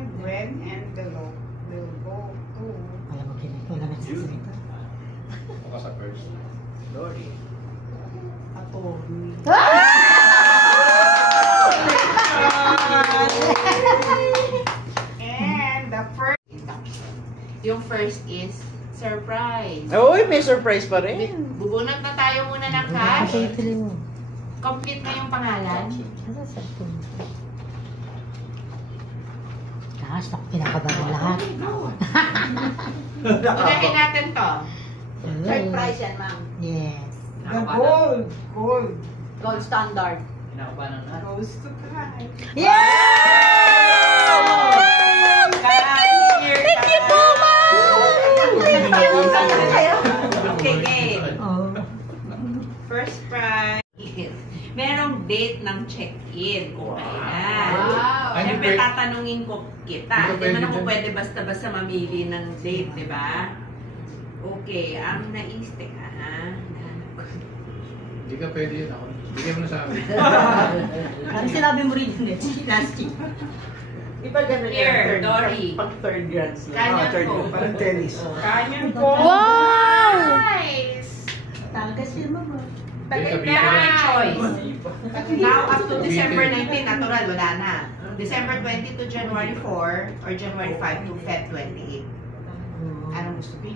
And Gwen and Delo will go to... Alam mo, wala nagsasalita. Ako sa first. Dory. Attorney. And the first... Yung first is surprise. Uy, may surprise pa rin. Bubunot na tayo muna ng cash. Okay, tuloy mo. Complete na yung pangalan. Ano sa cellphone? Gosh, ako pinakabago lahat. Unahin natin to. Surprise yan, ma'am. Yes. The gold. Gold. Gold standard. Kinakabahan na. Goes to Kai. Thank you so Okay, game. Oh. First prize. Merong date ng check-in kung kailan. Wow. Ay, Siyempre, hindi pwede- tatanungin ko kita. Hindi Hindi naman pwede ako dyan. pwede basta-basta mamili ng date, di ba? Okay, ang teka ha. Hindi ka pwede yun ako. Bigyan mo na sa akin. Ano sinabi mo rin yun? Last week. Iba ganun Here, Dory. Pag third grand slam. Kanyan third ko. grand. Parang tennis. Kanyan ko. Nice! Tagas yun mo. Hindi ka Pero may choice. bigyan. Now, up to December 19, natural, wala na. December 20 to January 4 or January 5 to Feb 28. Anong gusto mo?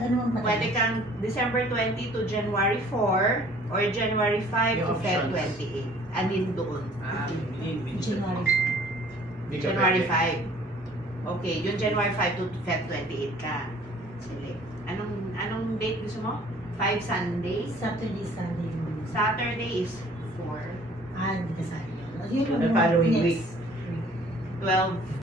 Ano ang pala? Pwede kang December 20 to January 4 or January 5 to Yung Feb options. 28. Alin doon? January. Hindi ka January pwede. 5. Okay, yung January 5 to Feb 28 ka. Select. Anong date gusto mo? 5 Sunday? Saturday, Sunday. Saturday is 4. Ah, hindi ka sabi yun. Yun The following next week. 12